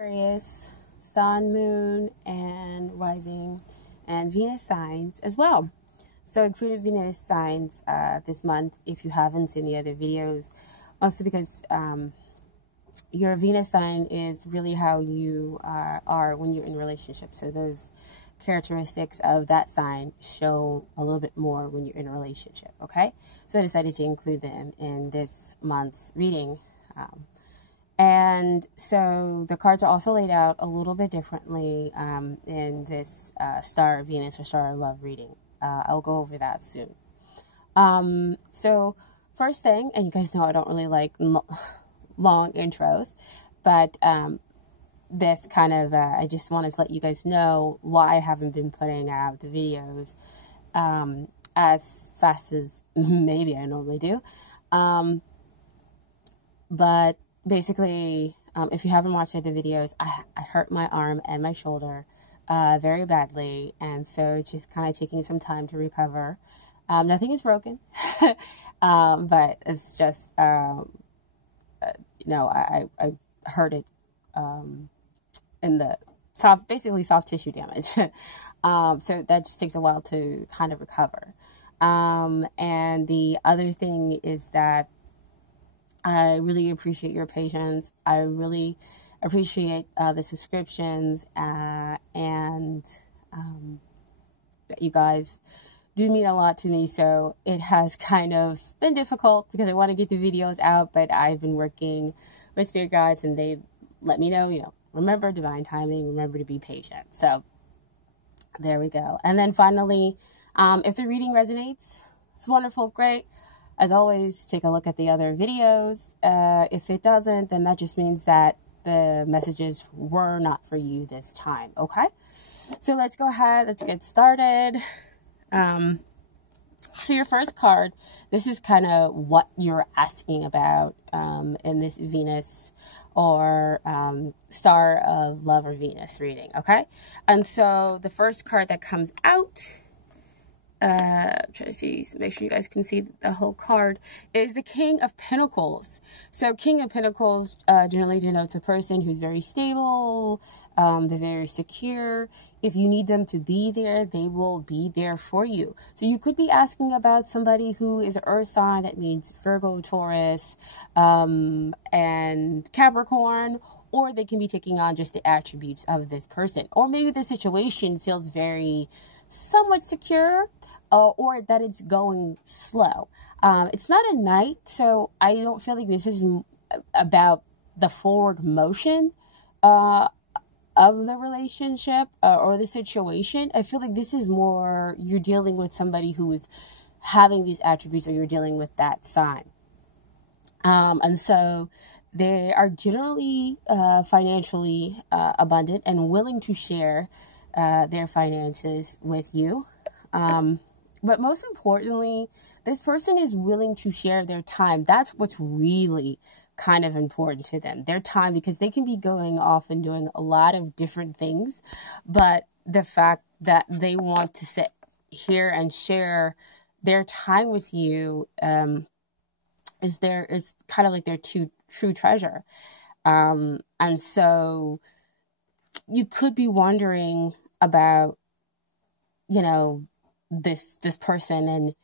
Aquarius, Sun, Moon, and Rising, and Venus signs as well. So included Venus signs this month if you haven't seen the other videos. Also because your Venus sign is really how you are when you're in a relationship. So those characteristics of that sign show a little bit more when you're in a relationship, okay? So I decided to include them in this month's reading. And so the cards are also laid out a little bit differently in this Star of Venus or Star of Love reading. I'll go over that soon. So first thing, and you guys know I don't really like long intros, but this kind of, I just wanted to let you guys know why I haven't been putting out the videos as fast as maybe I normally do. But basically, if you haven't watched the videos, I hurt my arm and my shoulder very badly, and so it's just kind of taking some time to recover. Nothing is broken, but it's just, I hurt it in the basically soft tissue damage. So that just takes a while to kind of recover. And the other thing is that I really appreciate your patience. I really appreciate the subscriptions and that you guys do mean a lot to me. So it has kind of been difficult because I want to get the videos out, but I've been working with spirit guides and they let me know, remember divine timing, remember to be patient. So there we go. And then finally, if the reading resonates, it's wonderful, great. As always, take a look at the other videos. If it doesn't, then that just means that the messages were not for you this time, okay? So let's go ahead, let's get started. So your first card, this is kind of what you're asking about in this Venus or Star of Love or Venus reading, okay? And so the first card that comes out, I'm trying to see, so make sure you guys can see the whole card, is the King of Pentacles. So King of Pentacles generally denotes a person who's very stable, they're very secure. If you need them to be there, they will be there for you. So you could be asking about somebody who is an earth sign. That means Virgo, Taurus, and Capricorn, or they can be taking on just the attributes of this person. Or maybe the situation feels very somewhat secure, or that it's going slow. It's not a knight, so I don't feel like this is about the forward motion of the relationship or the situation. I feel like this is more you're dealing with somebody who is having these attributes, or you're dealing with that sign. And so they are generally financially abundant and willing to share their finances with you. But most importantly, this person is willing to share their time. That's what's really kind of important to them, their time, because they can be going off and doing a lot of different things. But the fact that they want to sit here and share their time with you is kind of like their true treasure. And so you could be wondering about, this person, and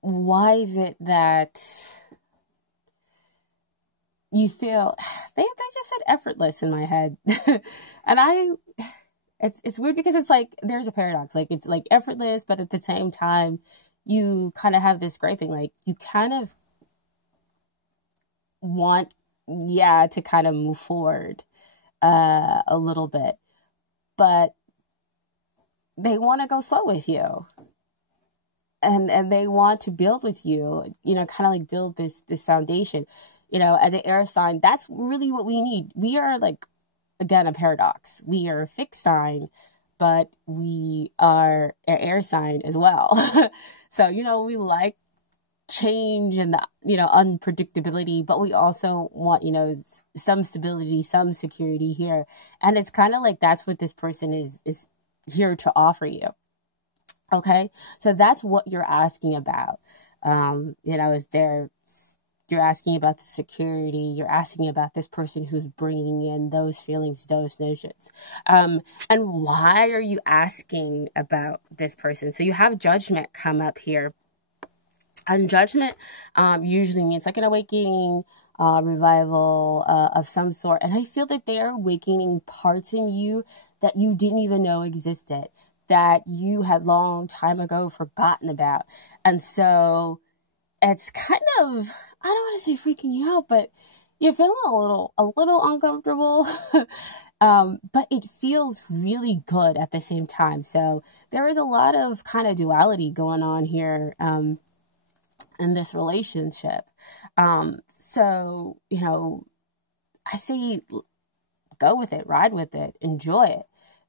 why is it that you feel they just said effortless in my head. And it's weird because it's like there's a paradox, like it's like effortless, but at the same time you kind of have this griping, like you kind of want to kind of move forward a little bit, but they want to go slow with you, and they want to build with you, kind of like build this foundation. As an air sign, that's really what we need. We are, like, again, a paradox. We are a fixed sign, but we are an air sign as well. So, we like change and the, unpredictability, but we also want, some stability, some security here. And it's kind of like that's what this person is here to offer you. Okay, so that's what you're asking about. Is there You're asking about the security. You're asking about this person who's bringing in those feelings, those notions. And why are you asking about this person? So you have judgment come up here. And judgment usually means like an awakening, revival of some sort. And I feel that they are awakening parts in you that you didn't even know existed, that you had long time ago forgotten about. And so it's kind of, I don't want to say freaking you out, but you're feeling a little uncomfortable. But it feels really good at the same time. So there is a lot of kind of duality going on here in this relationship. So, you know, I say go with it, ride with it, enjoy it.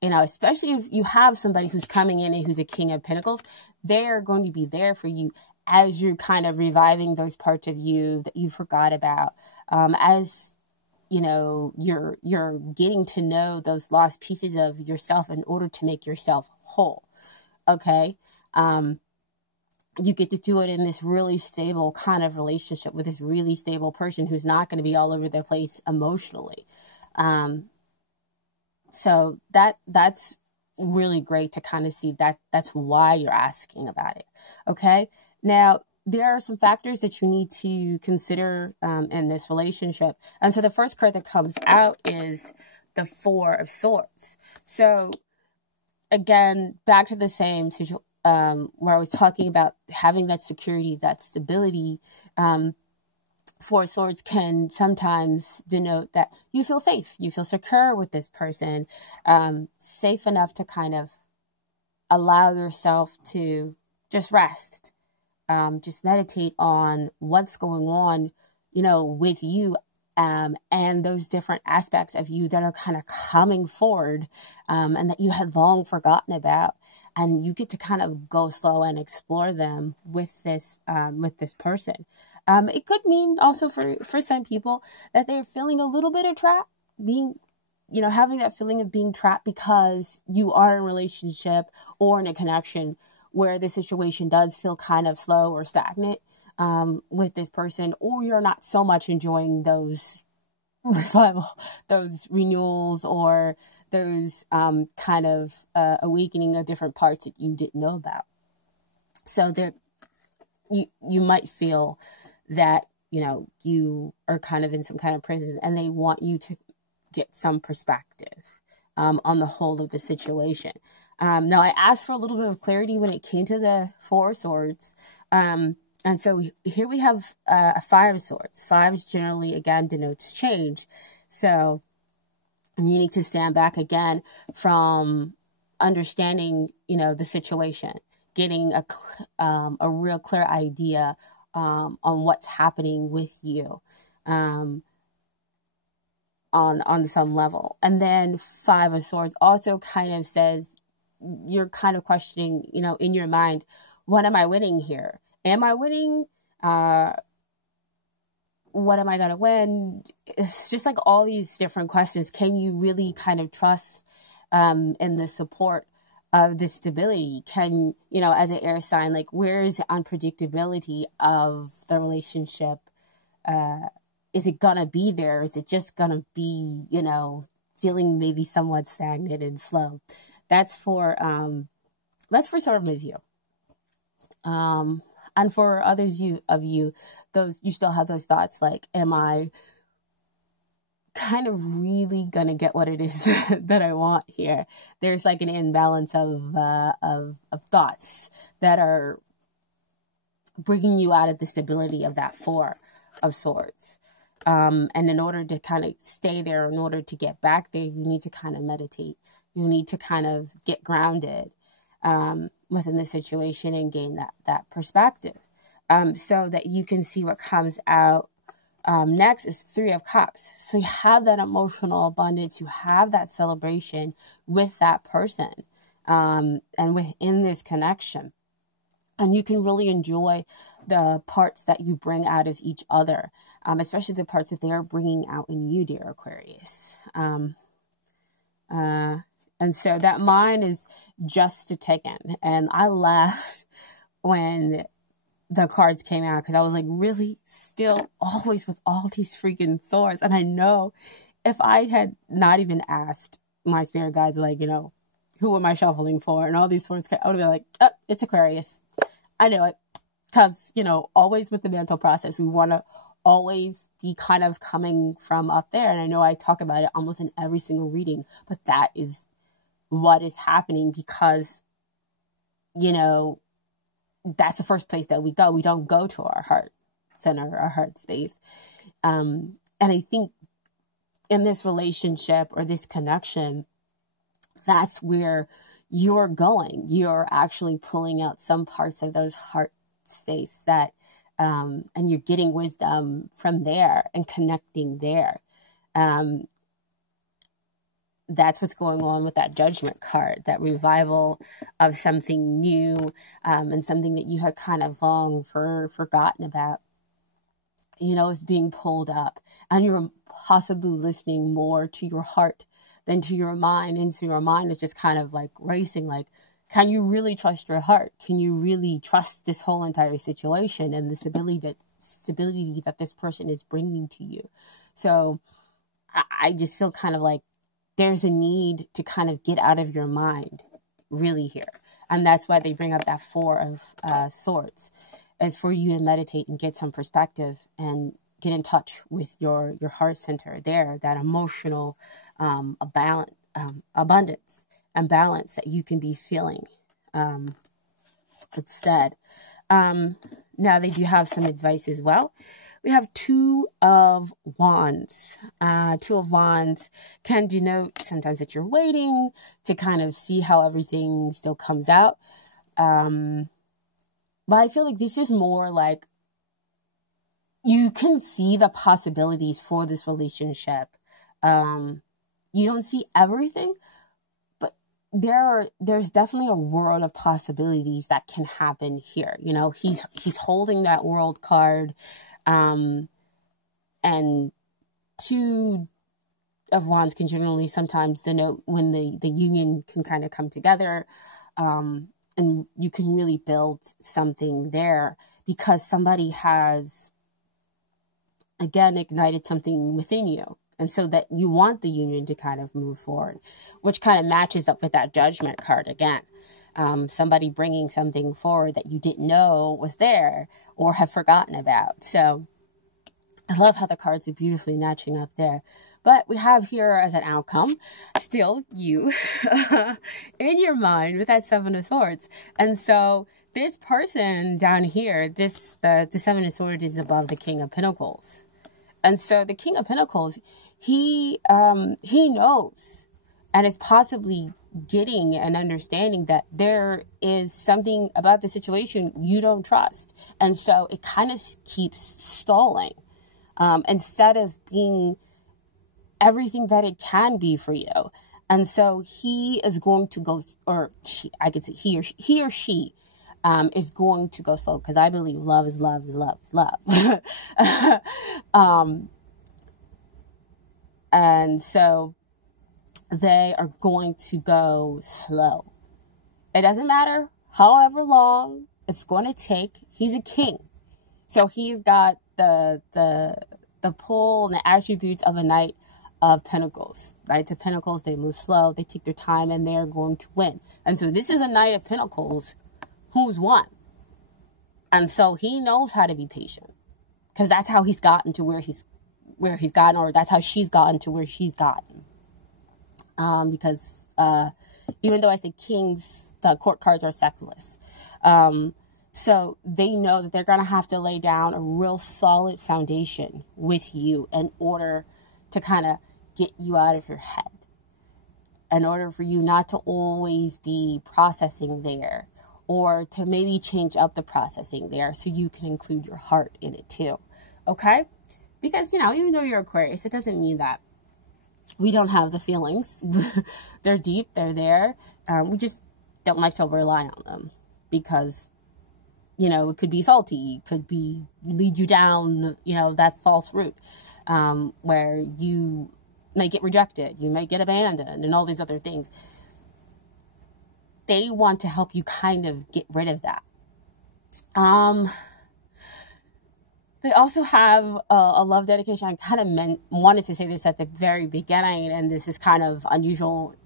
You know, especially if you have somebody who's coming in and who's a King of Pentacles, they're going to be there for you as you're kind of reviving those parts of you that you forgot about. As you know, you're getting to know those lost pieces of yourself in order to make yourself whole. Okay. You get to do it in this really stable kind of relationship with this really stable person who's not going to be all over the place emotionally. So that's really great to kind of see that that's why you're asking about it. Okay. Now, there are some factors that you need to consider in this relationship. And so the first card that comes out is the Four of Swords. So again, back to the same situation where I was talking about having that security, that stability. Four of Swords can sometimes denote that you feel safe, you feel secure with this person, safe enough to kind of allow yourself to just rest, just meditate on what's going on, you know, with you, and those different aspects of you that are kind of coming forward, and that you had long forgotten about. And you get to kind of go slow and explore them with this person. It could mean also for some people that they're feeling a little bit of trap, being, you know, having that feeling of being trapped because you are in a relationship or in a connection where the situation does feel kind of slow or stagnant with this person, or you're not so much enjoying those revival, those renewals, or those kind of awakening of different parts that you didn't know about. So there, you might feel that, you know, you are kind of in some kind of prison and they want you to get some perspective on the whole of the situation. Now, I asked for a little bit of clarity when it came to the Four of Swords. And so here we have a Five of Swords. Fives generally, again, denotes change. So you need to stand back again from understanding, you know, the situation, getting a real clear idea on what's happening with you on some level. And then Five of Swords also kind of says you're kind of questioning, you know, in your mind, what am I winning here? Am I winning? What am I going to win? It's just like all these different questions. Can you really kind of trust in the support of the stability? Can, you know, as an air sign, like, where is the unpredictability of the relationship? Is it going to be there? Is it just going to be, you know, feeling maybe somewhat stagnant and slow? That's for some of you. And for others of you, you still have those thoughts like, am I kind of really gonna get what it is that I want here? There's like an imbalance of thoughts that are bringing you out of the stability of that Four of Swords. And in order to kind of stay there, in order to get back there, you need to kind of meditate. You need to kind of get grounded within the situation and gain that perspective, so that you can see what comes out. Next is Three of Cups. So you have that emotional abundance, you have that celebration with that person, and within this connection. And you can really enjoy the parts that you bring out of each other, especially the parts that they are bringing out in you, dear Aquarius. And so that mine is just a taken. And I laughed when the cards came out, because I was like, really? Still always with all these freaking swords? And I know if I had not even asked my spirit guides, like, you know, who am I shuffling for? And all these swords, I would have been like, oh, it's Aquarius. I knew it. Because, you know, always with the mental process, we want to always be kind of coming from up there. And I know I talk about it almost in every single reading, but that is what is happening, because, you know, that's the first place that we go. We don't go to our heart center, our heart space. And I think in this relationship or this connection, that's where you're going. You're actually pulling out some parts of those heart space that, and you're getting wisdom from there and connecting there. That's what's going on with that Judgment card, that revival of something new, and something that you had kind of long forgotten about, you know, is being pulled up, and you're possibly listening more to your heart than to your mind. And so your mind is just kind of like racing, like, can you really trust your heart? Can you really trust this whole entire situation and the stability that this person is bringing to you? So I just feel kind of like there's a need to kind of get out of your mind really here. And that's why they bring up that Four of Swords, is for you to meditate and get some perspective and get in touch with your heart center there, that emotional abundance and balance that you can be feeling. It's said. Now they do have some advice as well. We have Two of Wands. Two of Wands can denote sometimes that you're waiting to kind of see how everything still comes out. But I feel like this is more like you can see the possibilities for this relationship. You don't see everything, but there's definitely a world of possibilities that can happen here. You know, he's holding that World card, and Two of Wands can generally sometimes denote when the union can kind of come together, and you can really build something there because somebody has, again, ignited something within you. And so that you want the union to kind of move forward, which kind of matches up with that Judgment card again. Somebody bringing something forward that you didn't know was there or have forgotten about. So I love how the cards are beautifully matching up there. But we have here as an outcome, still you in your mind with that Seven of Swords. And so this person down here, the Seven of Swords is above the King of Pentacles. And so the King of Pentacles, he knows and is possibly getting and understanding that there is something about the situation you don't trust. And so it kind of keeps stalling, instead of being everything that it can be for you. And so he is going to go, or I could say he or she is going to go slow, because I believe love is love is love is love. And so they are going to go slow. It doesn't matter however long it's going to take. He's a king. So he's got the pull and the attributes of a Knight of Pentacles. Knights of Pentacles, they move slow, they take their time, and they're going to win. And so this is a Knight of Pentacles who's won. And so he knows how to be patient, because that's how he's gotten to where he's gotten, or that's how she's gotten to where she's gotten. Because even though I say kings, the court cards are sexless. So they know that they're going to have to lay down a real solid foundation with you in order to kind of get you out of your head, in order for you not to always be processing there, or to maybe change up the processing there so you can include your heart in it too. Okay? Because, you know, even though you're Aquarius, it doesn't mean that we don't have the feelings. They're deep, they're there. We just don't like to rely on them because, you know, it could be faulty, it could be lead you down, you know, that false route, where you may get rejected, you may get abandoned, and all these other things. They want to help you kind of get rid of that. They also have a love dedication. I kind of wanted to say this at the very beginning, and this is kind of unusual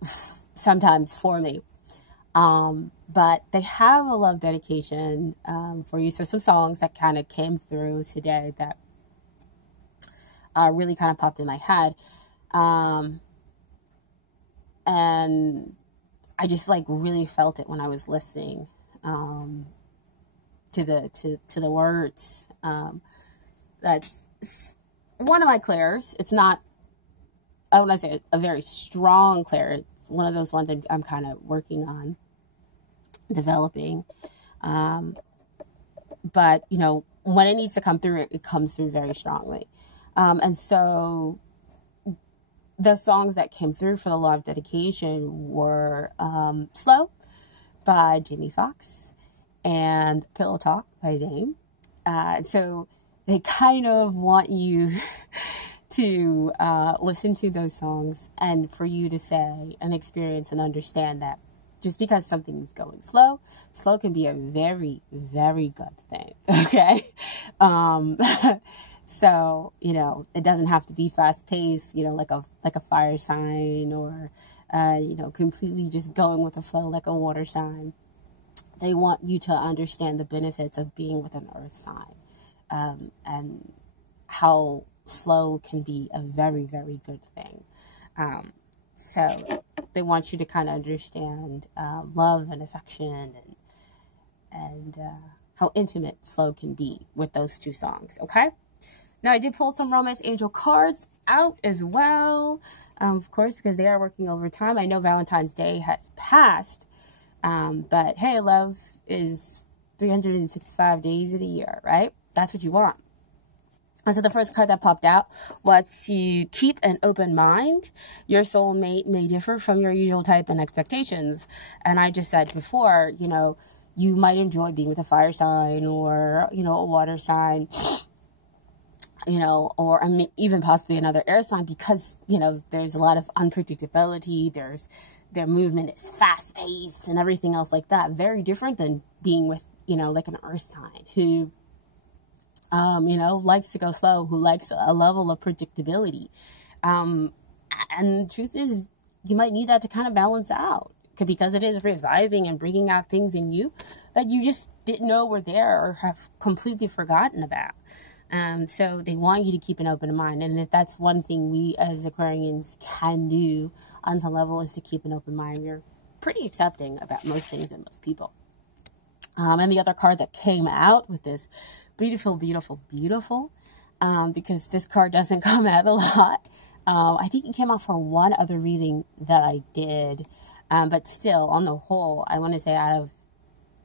sometimes for me. But they have a love dedication for you. So some songs that kind of came through today that really kind of popped in my head. And I just like really felt it when I was listening to the words. That's one of my clairs. It's not, I want to say a very strong clair. It's one of those ones I'm kind of working on developing. But, you know, when it needs to come through, it comes through very strongly. And so the songs that came through for the love dedication were Slow by Jamie Foxx and Pillow Talk by Zayn. So they kind of want you to listen to those songs and for you to say and experience and understand that just because something is going slow can be a very, very good thing. Okay. So, you know, it doesn't have to be fast paced, you know, like a fire sign or, you know, completely just going with the flow like a water sign. They want you to understand the benefits of being with an earth sign, and how slow can be a very, very good thing. So they want you to kind of understand love and affection and how intimate slow can be with those two songs. Okay. Now I did pull some romance angel cards out as well, of course, because they are working overtime. I know Valentine's Day has passed, but hey, love is 365 days of the year, right? That's what you want. And so the first card that popped out was to keep an open mind. Your soulmate may differ from your usual type and expectations. And I just said before, you know, you might enjoy being with a fire sign or, you know, a water sign, you know, or I mean, even possibly another air sign because, you know, there's a lot of unpredictability. Their movement is fast paced and everything else like that. Very different than being with, you know, like an earth sign who, you know, likes to go slow, who likes a level of predictability. And the truth is, you might need that to kind of balance out because it is reviving and bringing out things in you that you just didn't know were there or have completely forgotten about. So they want you to keep an open mind. And if that's one thing we as Aquarians can do on some level is to keep an open mind, you're pretty accepting about most things and most people. And the other card that came out with this beautiful, beautiful, beautiful, because this card doesn't come out a lot. I think it came out for one other reading that I did. But still, on the whole, I want to say out of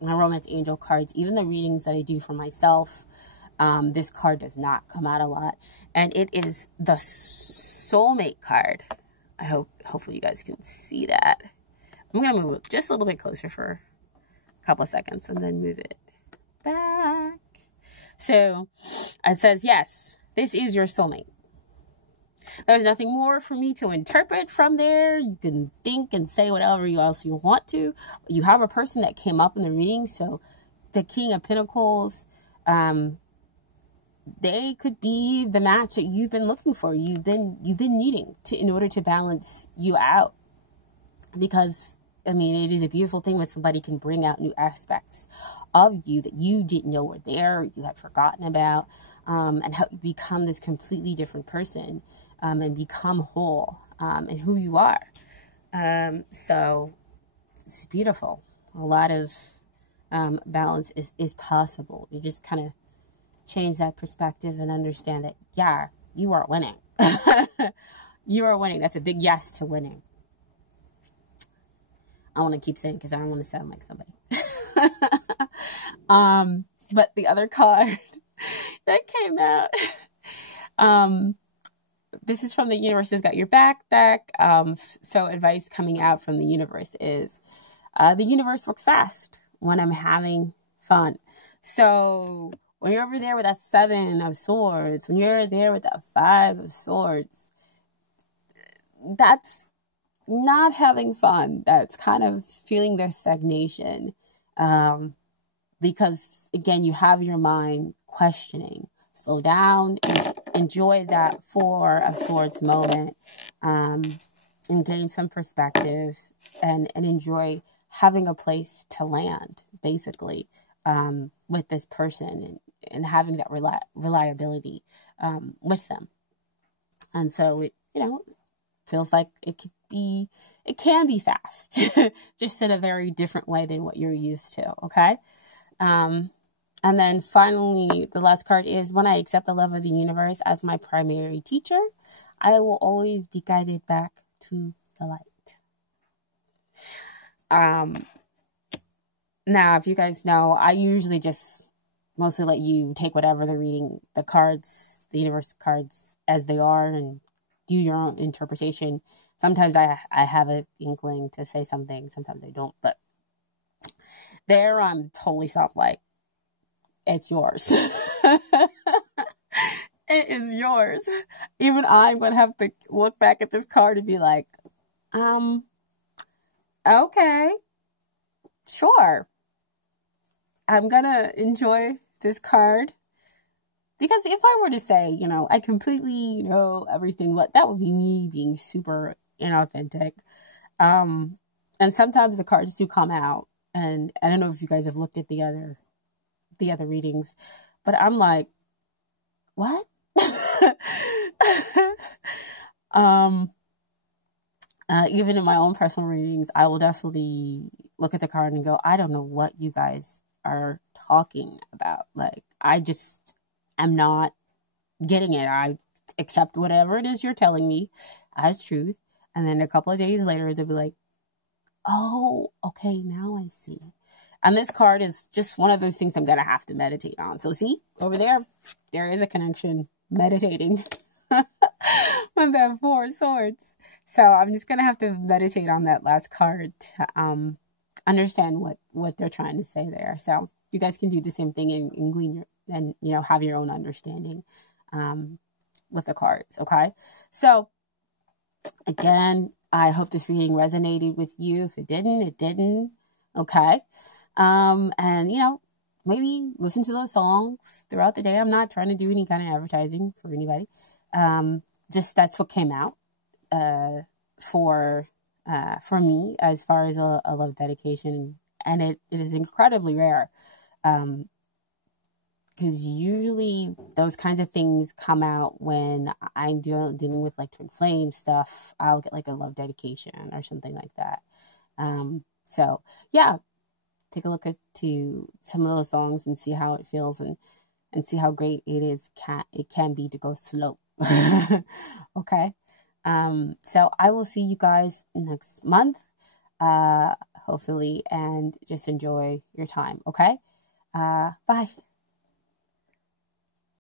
my romance angel cards, even the readings that I do for myself, this card does not come out a lot. And it is the soulmate card. Hopefully you guys can see that. I'm going to move it just a little bit closer for a couple of seconds and then move it back. So it says, yes, this is your soulmate. There's nothing more for me to interpret from there. You can think and say whatever else you want to. You have a person that came up in the reading. So the King of Pentacles, they could be the match that you've been looking for. You've been needing to in order to balance you out. Because I mean, it is a beautiful thing when somebody can bring out new aspects of you that you didn't know were there, or you had forgotten about, and help you become this completely different person, and become whole in who you are. So it's beautiful. A lot of balance is possible. You just kind of change that perspective and understand that, yeah, you are winning. You are winning. That's a big yes to winning. I want to keep saying because I don't want to sound like somebody. But the other card that came out, this is from the universe has got your back deck. So advice coming out from the universe is, the universe looks fast when I'm having fun. So when you're over there with that 7 of swords, when you're there with that 5 of swords, that's not having fun. That's kind of feeling the stagnation. Because again, you have your mind questioning. Slow down, enjoy that Four of Swords moment, and gain some perspective, and enjoy having a place to land, basically, with this person, and having that reliability with them. And so it, feels like it can be fast, just in a very different way than what you're used to, okay? And then finally, the last card is, when I accept the love of the universe as my primary teacher, I will always be guided back to the light. Now, if you guys know, I usually just mostly let you take whatever the reading, the cards, the universe cards as they are, and do your own interpretation. Sometimes I have an inkling to say something, sometimes I don't, but there I'm totally soft like, it's yours. It is yours. Even I'm going to have to look back at this card and be like, okay, sure. I'm going to enjoy this card. Because if I were to say, I completely know everything, that would be me being super inauthentic. And sometimes the cards do come out. And I don't know if you guys have looked at the other readings, but I'm like, what? Even in my own personal readings, I will definitely look at the card and go, I don't know what you guys are talking about. Like, I just am not getting it. I accept whatever it is you're telling me as truth. And then a couple of days later, they'll be like, oh, okay, now I see. And this card is just one of those things I'm going to have to meditate on. So see, over there is a connection. Meditating with that Four of Swords. So I'm just going to have to meditate on that last card to understand what they're trying to say there. So you guys can do the same thing and glean and have your own understanding with the cards, okay? So again, I hope this reading resonated with you. If it didn't, it didn't, okay? And maybe listen to those songs throughout the day. I'm not trying to do any kind of advertising for anybody. Just that's what came out for me as far as a love dedication, and it is incredibly rare. Because usually those kinds of things come out when I'm dealing with like twin flame stuff. I'll get like a love dedication or something like that. So yeah, take a look at some of those songs and see how it feels, and see how great it can be to go slow. Okay. So I will see you guys next month, hopefully, and just enjoy your time. Okay. Bye.